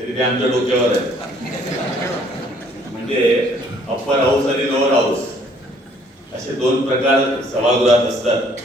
तरी ते आमच्या डोक्यावर आहे. म्हणजे अप्पर हाऊस आणि लोअर हाऊस असे दोन प्रकार सभागृहात असतात.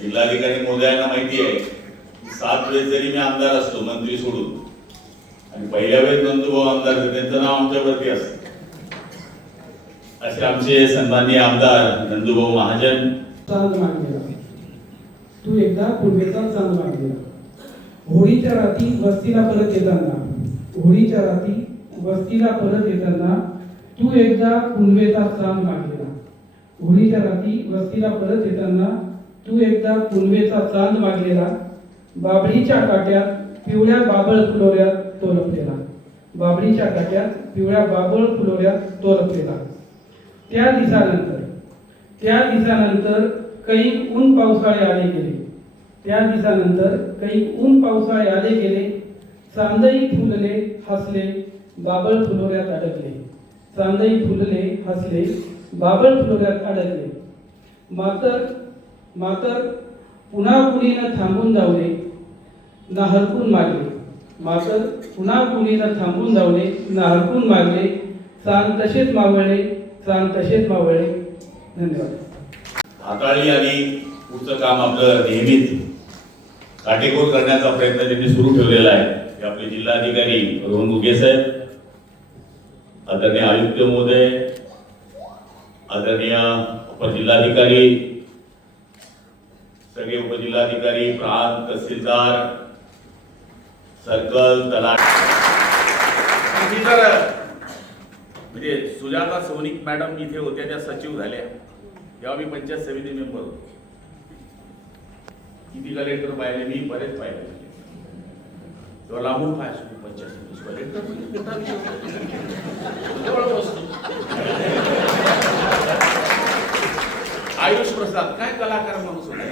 जिल्हाधिकारी महोदयांना माहिती आहे की 7 वेळेस जरी मी आमदार असतो मंत्री सोडून आणि पहिल्या वेळेस नंदूभाऊ आमदार होते त्यांचं नाव आमच्यावरती असतं. असे आमचे सन्माननीय आमदार नंदूभाऊ महाजन. चांद मागलेला तू एकदा पूर्वेचा चांद मागलेला. होळीच्या रात्री वस्तीला परत येताना, होळीच्या रात्री वस्तीला परत येताना तू एकदा कुणवेचा चांद मागलेला. होळीच्या रात्री वस्तीला परत येताना तू एकदा कुणवेचा चांद मागलेला. बाबळीच्या काट्यात पिवळ्या बाबळ फुलोऱ्यात तो लपलेला. बाबळीच्या काट्यात पिवळ्या बाबळ फुलोऱ्यात तो लपलेला. त्या दिवसानंतर काही ऊन पावसाळे आले गेले. त्या दिवसानंतर काही ऊन पावसाळे आले गेले. चांदई फुलले हसले बाबळ फुलोऱ्यात अडकले. चांदई फुलले हसले बाबळ फुलोऱ्यात अडकले. मातर पुन्हा कुणीनं थांबून जावले ना हरकून मागले. मातर पुन्हा कुणीनं थांबून जावले ना हरकून मागले. चांद तसेच मावळले, चांद तसेच मावळले. धन्यवाद. हाताळी आणि पुढचं काम आपलं नेहमीच काटेकोर करण्याचा प्रयत्न त्यांनी सुरू ठेवलेला आहे. हे आपले जिल्हाधिकारी रोहन गुगे साहेब, आदरणीय आयुक्त महोदय, आदरणीय उपजिल्हाधिकारी, सगळे उपजिल्हाधिकारी, प्रांत तहसीलदार, सर्कल तलाठी. म्हणजे सुजाता सोनिक मॅडम इथे होत्या, त्या सचिव झाल्या तेव्हा मी पंचायत समिती मेंबर होतो. किती कलेक्टर पाहिले मी, बरेच पाहिले. तेव्हा लांबून पाहायचो पंचायत समिती कलेक्टर आयुष प्रसाद काय कलाकार माणूस होता.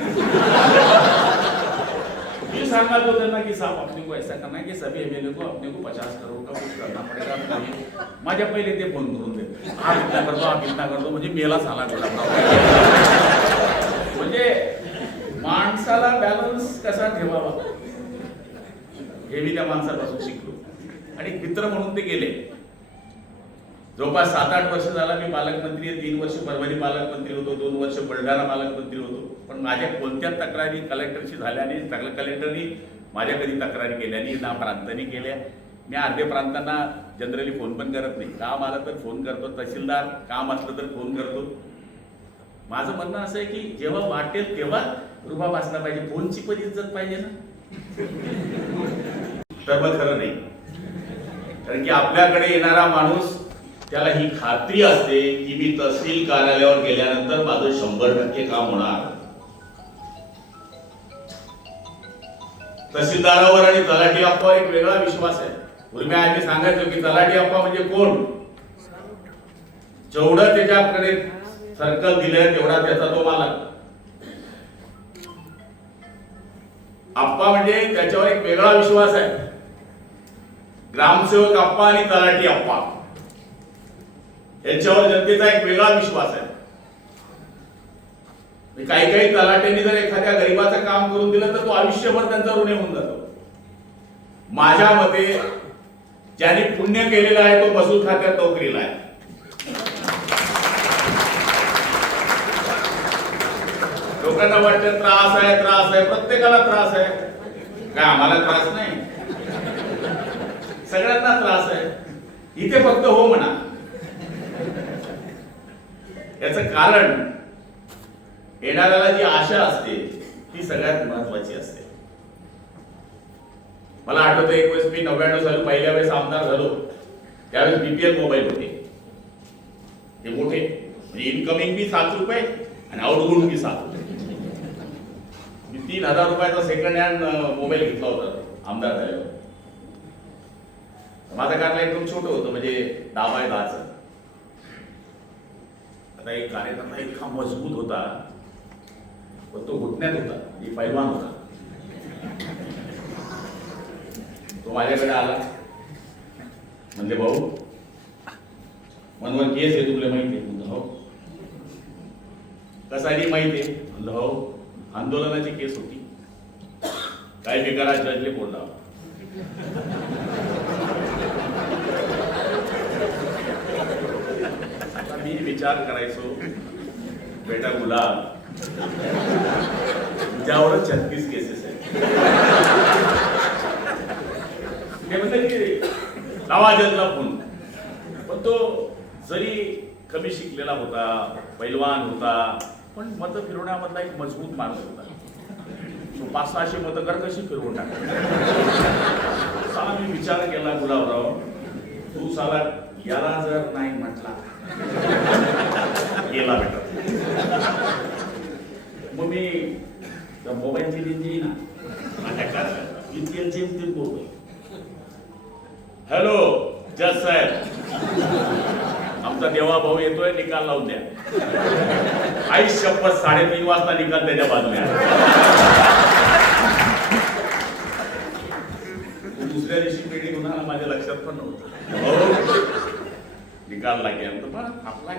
ये सांगा तो त्यांना की साहब अपने को ऐसा करना है कि सभी एमएलए को अपने को 50 करोड़ का कुछ करना पड़ेगा. माझ्या पहिले ते फोन करून दे, आप इतना कर दो म्हणजे मेला साला गोळा. म्हणजे माणसाला बॅलन्स कसा ठेवावा हे मी त्या माणसापासून शिकलो. आणि मित्र म्हणून ते गेले. जवळपास 7-8 वर्ष झाला मी पालकमंत्री आहे. 3 वर्ष परभणी पालकमंत्री होतो, 2 वर्ष बुलढाणा पालकमंत्री होतो. पण माझ्या कोणत्या तक्रारी कलेक्टरशी झाल्या नाही. कलेक्टरनी माझ्या कधी तक्रारी केल्या नाही, ना प्रांतांनी केल्या. मी अर्ध्या प्रांतांना जनरली फोन पण करत नाही. काम आलं तर फोन करतो, तहसीलदार काम असलं तर फोन करतो. माझं म्हणणं असं आहे की जेव्हा वाटेल तेव्हा रुबाब असला पाहिजे, फोनची पण इज्जत पाहिजे ना. तर मग खरं नाही. कारण की आपल्याकडे येणारा माणूस त्याला ही खात्री असते की मी तहसील कार्यालयावर गेल्यानंतर माझं 100% काम होणार. तहसीलदारावर आणि तलाठी अप्पावर एक वेगळा विश्वास आहे. पूर्वी आम्ही सांगायचो की तलाठी अप्पा म्हणजे कोण, जेवढं त्याच्याकडे सर्कल दिलंय तेवढा त्याचा तो मालक. अप्पा म्हणजे त्याच्यावर एक वेगळा विश्वास आहे. ग्रामसेवक अप्पा आणि तलाठी अप्पा यांच्यावर जनतेचा एक वेगळा विश्वास आहे. काही तलाट्यांनी जर एखाद्या गरीबाचं काम करून दिलं तर तो आयुष्यभर त्यांचा ऋणी होऊन जातो. माझ्या मते ज्यांनी पुण्य केलेलं आहे तो महसूल खात्यात नोकरीला आहे. लोकांना वाटतं त्रास आहे, प्रत्येकाला त्रास आहे. काय आम्हाला त्रास नाही, सगळ्यांना त्रास आहे. इथे फक्त हो म्हणा. याचं कारण येणाऱ्याला जी आशा असते ती सगळ्यात महत्वाची असते. मला आठवतं एक वेळेस मी 99 साली पहिल्या वेळेस आमदार झालो, त्यावेळेस बीपीएल मोबाईल होते. ते मोठे म्हणजे इनकमिंग बी 7 रुपये आणि आउटगोइंग बी 7 रुपये. मी 3000 रुपयाचा सेकंड हँड मोबाईल घेतला होता आमदार झाल्यावर. माझा कारला एकदम छोटं होतं, म्हणजे 10x10चं. आता एक कार्यकर्ता इतका मजबूत होता, पण तो घुटण्यात होता, ही पैलवान होता. तो माझ्याकडे आला, म्हणजे भाऊ मनवर केस आहे तुला माहिती आहे? म्हणलं हो. कसाली माहिती आहे? म्हणलं हो, आंदोलनाची केस होती, काय बिकारा जजले फोन लावा. विचार करायचो, बेटा गुलाब तुझ्यावरच 36 केसेस आहेत. ते म्हणते की लावा जजला फोन. पण तो जरी कमी शिकलेला होता, पैलवान होता, पण मत फिरवण्यामधला एक मजबूत माणूस होता. 500-600 मतं कर कशी फिरवून टाका. मी विचार केला, गुलाबराव तू साला याला जर नाही म्हटला गेला बेटा. मग मी मोबाईलची रेंज ना माझ्या इतके बोल. हॅलो जज साहेब, आमचा देवा भाऊ येतोय, निकाल लावून द्या. आई शपथ 3:30 वाजता निकाल त्याच्या बाजूने. दुसऱ्या दिवशी पेढी कुणाला माझ्या लक्षात पण नव्हतं. निकाल लागेल आपला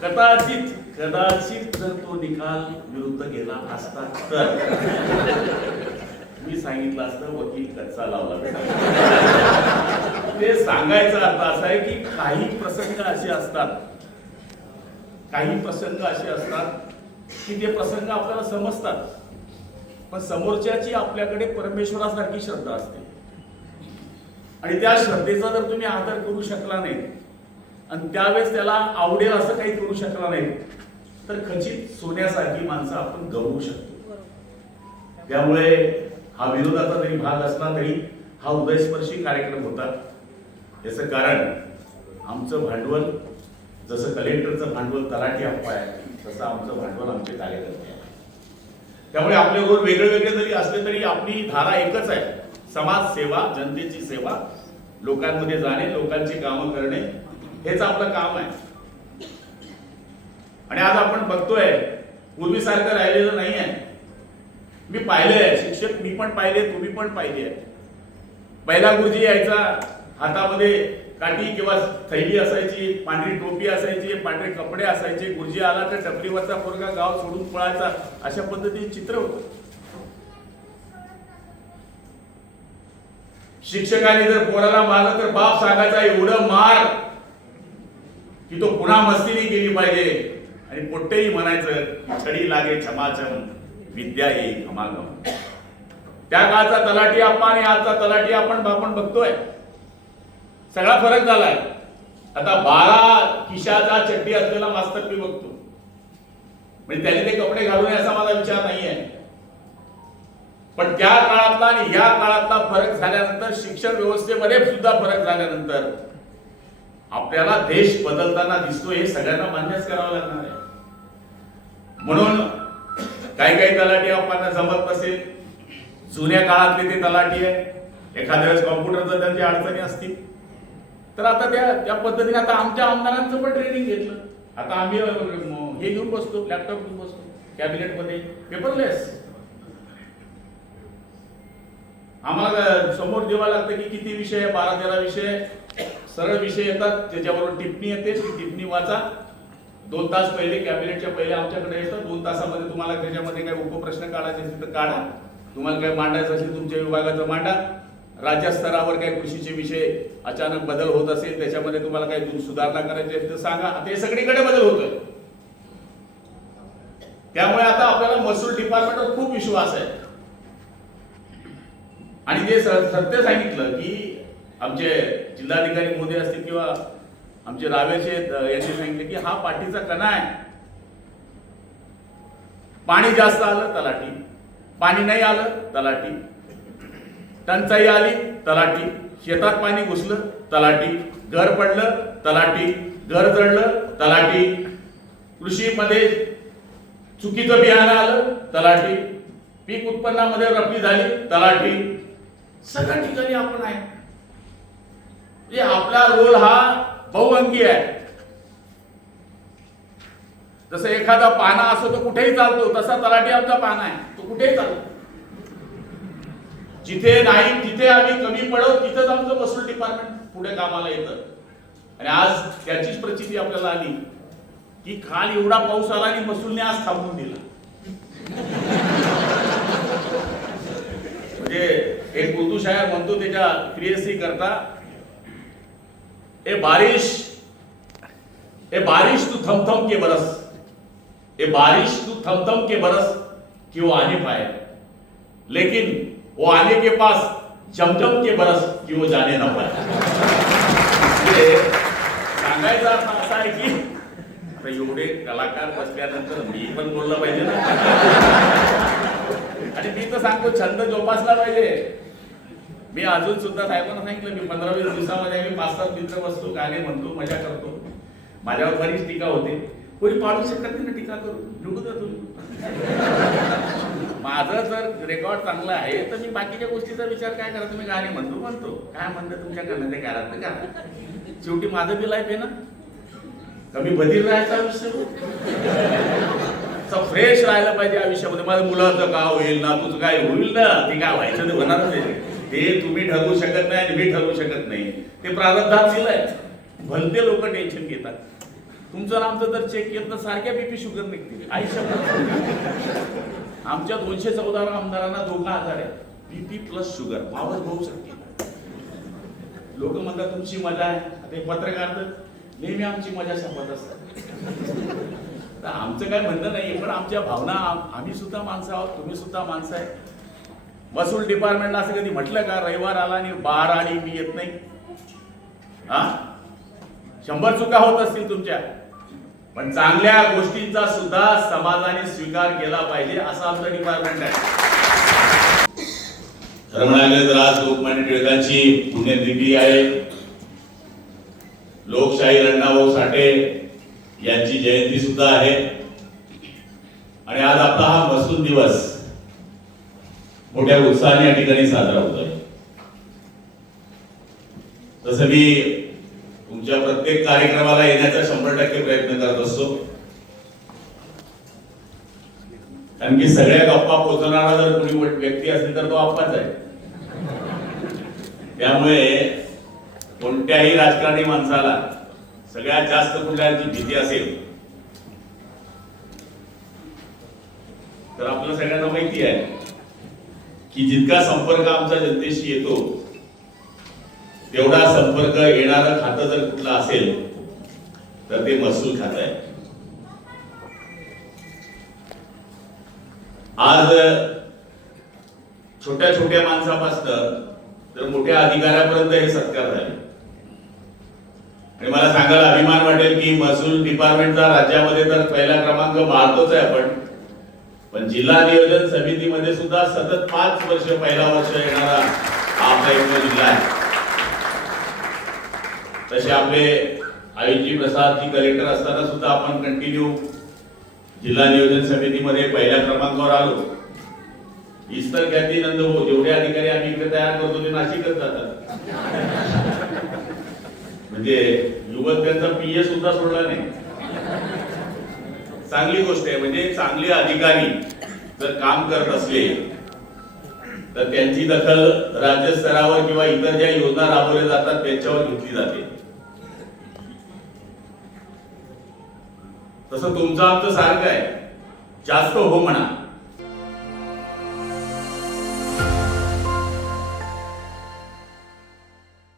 कदाचित कदाचित जर तो निकाल विरुद्ध गेला असता तर मी सांगितलं असतं वकील कच्चा लावला बेटा. ते सांगायचा अर्थ असा आहे की काही प्रसंग असे असतात, काही प्रसंग असे असतात की ते प्रसंग आपल्याला समजतात, पण समोरच्याची आपल्याकडे परमेश्वरासारखी श्रद्धा असते. आणि त्या श्रद्धेचा जर तुम्ही आदर करू शकला नाही आणि त्यावेळेस त्याला आवडेल असं काही करू शकला नाही तर खचित सोन्यासारखी माणसं आपण गवू शकतो. त्यामुळे हा विरोधाचा जरी भाग असला तरी हा उदयस्पर्शी कार्यक्रम होता. याचं कारण आमचं भांडवल जसं कलेक्टरचं भांडवल तलाठी अप्पा आहे, तसं आमचं भांडवल आमचे कार्यकर्ते आहे. त्यामुळे आपले रोल वेगळे वेगळे जरी असले तरी आपली धारा एकच आहे, समाज सेवा, जनतेची सेवा, लोकांमध्ये जाणे, लोकांची कामं करणे, हेच आपलं काम आहे. आणि आज आपण बघतोय पूर्वीसारखं राहिलेलं नाही आहे. मी पाहिलंय, शिक्षक मी पण पाहिले, तुम्ही पण पाहिले. पहिला गुरुजी यायचा, हातामध्ये काठी किंवा थैली असायची, पांढरी टोपी असायची, पांढरे कपडे असायचे. गुरुजी आला तर टपरीवरचा पोरगा गाव सोडून पळायचा, अशा पद्धतीने चित्र होतं. शिक्षकाने जर पोराला मारलं तर बाप सांगायचा एवढं मार की तो पुन्हा मस्तीने गेली पाहिजे. आणि पोट्टेही म्हणायचं छडी लागे क्षमाचम, विद्या येई घमाघम. त्या काळचा तलाठी अप्पा आणि आजचा तलाठी आपण बघतोय, सगळा फरक झालाय. आता 12 खिशाचा चड्डी असलेला मास्तर मी बघतो, म्हणजे त्याने ते कपडे घालू नये असा माझा विचार नाहीये. पण त्या काळातला आणि या काळातला फरक झाल्यानंतर, शिक्षण व्यवस्थेमध्ये सुद्धा फरक झाल्यानंतर आपल्याला देश बदलताना दिसतो, हे सगळ्यांना मान्यच करावं लागणार आहे. म्हणून काही तलाठी आपण जमत नसेल, जुन्या काळातले ते तलाठी आहे, एखाद्या वेळेस कॉम्प्युटरचं त्यांची अडचणी असतील तर आता त्या पद्धतीने आता आमच्या आमदारांचं पण ट्रेनिंग घेतलं. आता आम्ही हे घेऊन बसतो, लॅपटॉप घेऊन बसतो कॅबिनेटमध्ये, पेपरलेस. आम्हाला समोर द्यावं लागतं की किती विषय, 12-13 विषय, सरळ विषय येतात ज्याच्याबरोबर टिप्पणी येते, टिप्पणी वाचा. 2 तास पहिले, कॅबिनेटच्या पहिले आमच्याकडे येतं. 2 तासामध्ये तुम्हाला त्याच्यामध्ये काही उपप्रश्न काढायचे असतील तर काढा, तुम्हाला काही मांडायचं असेल तुमच्या विभागाचं मांडा. राज्य स्तरावर काही कृषीचे विषय अचानक बदल होत असेल, त्याच्यामध्ये तुम्हाला काही सुधारणा करायची असेल तर सांगा. ते सगळीकडे बदल होतोय. त्यामुळे आता आपल्याला महसूल डिपार्टमेंटवर खूप विश्वास आहे. आणि ते सत्य सांगितलं की आमचे जिल्हाधिकारी मोदी असतील किंवा आमचे रावेचे यांनी सांगितले की हा पाठीचा कणा आहे. पाणी जास्त आलं तलाठी, पाणी नाही आलं तलाठी, टंचाई आली तलाठी, शेतात पाणी घुसलं तलाठी, घर पडलं तलाठी, घर जळलं तलाठी, कृषीमध्ये चुकीचं बियाणं आलं तलाठी, पीक उत्पन्नामध्ये रपली झाली तलाठी. सगळ्या ठिकाणी आपण आहे. म्हणजे आपला रोल हा बहुअंकी आहे. जसं एखादा पाना असतो तो कुठेही चालतो, तसा तलाठी आमचा पाना आहे, तो कुठेही चालतो. जिथे नाही तिथे आम्ही कमी पडतो, तिथंच आमचं महसूल डिपार्टमेंट पुढे कामाला येतं. आणि आज त्याचीच प्रचिती आपल्याला आली की काल एवढा पाऊस आला आणि महसूलने आज थांबवून दिला. म्हणजे एक उर्दू शायर म्हणतो त्याच्या प्रियसी करता, ए बारिश तू थम के बरस, ए बारिश तू थम के बरस कि वो आने पाए, लेकिन वो आने के पास जमजम के बरस कि वो जाने ना पाए. सांगायचा अर्थ असा आहे की आता एवढे कलाकार बसल्यानंतर मी पण बोललं पाहिजे ना. आणि मी तर सांगतो छंद जोपासला पाहिजे. मी अजून सुद्धा साहेबांना सांगितलं, मी 15-20 दिवसामध्ये मी 5-7 मित्र बसतो, गाणे म्हणतो, मजा करतो. माझ्यावर बरीच टीका होते, कोणी पाडू शकत नाही ना टीका करू, निवडू द्या तुम्ही. माझं जर रेकॉर्ड चांगलं आहे तर मी बाकीच्या गोष्टीचा विचार काय करा, तुम्ही गाणे म्हणतो काय म्हणतं तुमच्याकडनं ते करा ना करा. शेवटी माझं बी लाईफ आहे ना, कमी बधीर राहायचं आयुष्य, फ्रेश राहायला पाहिजे आयुष्यामध्ये. माझ्या मुलाचं का होईल ना, तुझं काय होईल ना, ते काय व्हायचं ते होणारच आहे. ते तुम्ही ठरवू शकत नाही आणि मी ठरवू शकत नाही, ते प्रारब्धात आहे. भलते लोक टेन्शन घेतात. तुमचं आमचं तर चेक केलं तर सारख्या बीपी शुगर निघतील आयुष्यात. आमच्या 214 आमदारांना दोघा आजार आहे, बीपी प्लस शुगर, पावर होऊ शकते. लोक म्हणतात तुमची मजा आहे, ते पत्रकार तर नेहमी आमची मजा शपथ असतात. तर आमचं काय म्हणणं नाही, पण आमच्या भावना, आम्ही सुद्धा माणसं आहोत, तुम्ही सुद्धा माणसं आहे. महसूल डिपार्टमेंटला असं कधी म्हटलं का रविवार आला आणि बार आली मी येत नाही? हा, 100 चुका होत असतील तुमच्या, पण चांगल्या गोष्टींचा सुद्धा समाजाने स्वीकार केला पाहिजे, असं आमचं डिपार्टमेंट आहे. खरं म्हणाले तर आज लोकमान्य टिळकांची पुण्यतिथी आहे. लोकशाहीर अण्णाभाऊ साठे यांची जयंती सुद्धा आहे. आणि आज आपला हा महसूल दिवस मोठ्या उत्साहाने या ठिकाणी साजरा होतोय. तसं मी तुमच्या प्रत्येक कार्यक्रमाला येण्याचा 100% प्रयत्न करत असतो, कारण की सगळ्या गप्पा पोहोचवणारा जर कोणी व्यक्ती असेल तर तो आप्पाच आहे. त्यामुळे कोणत्याही राजकारणी माणसाला सगळ्यात जास्त कुठल्याची भीती असेल तर आपल्या सगळ्यांना माहिती आहे की जितका संपर्क आमचा जनतेशी येतो तेवढा संपर्क येणारं खातं जर कुठलं असेल तर ते महसूल खातं आहे. आज छोट्या छोट्या माणसापासून तर मोठ्या अधिकाऱ्यापर्यंत हे सत्कार झाले. आणि मला सांगायला अभिमान वाटेल की महसूल डिपार्टमेंटचा राज्यामध्ये तर पहिला क्रमांक मारतोच आहे आपण, पण जिल्हा नियोजन समितीमध्ये सुद्धा सतत 5 वर्ष पहिला वर्ष येणारा आपला एक जिल्हा आहे. तसे आपले आयुषजी प्रसाद जी कलेक्टर असताना सुद्धा आपण कंटिन्यू जिल्हा नियोजन समितीमध्ये पहिल्या क्रमांकावर आलो. ईस्तर ख्याती नंद हो, जेवढे अधिकारी आम्ही इकडे तयार करतो ते नाशिकच जातात. म्हणजे युवक त्यांचा पीए सुद्धा सोडला नाही. चांगली गोष्ट आहे. म्हणजे चांगले अधिकारी जर काम करत असले तर त्यांची दखल राज्य स्तरावर किंवा इतर ज्या योजना राबवल्या जातात त्यांच्यावर घेतली जाते. तसं तुमचं आमचं सारखं आहे, जास्त हो म्हणा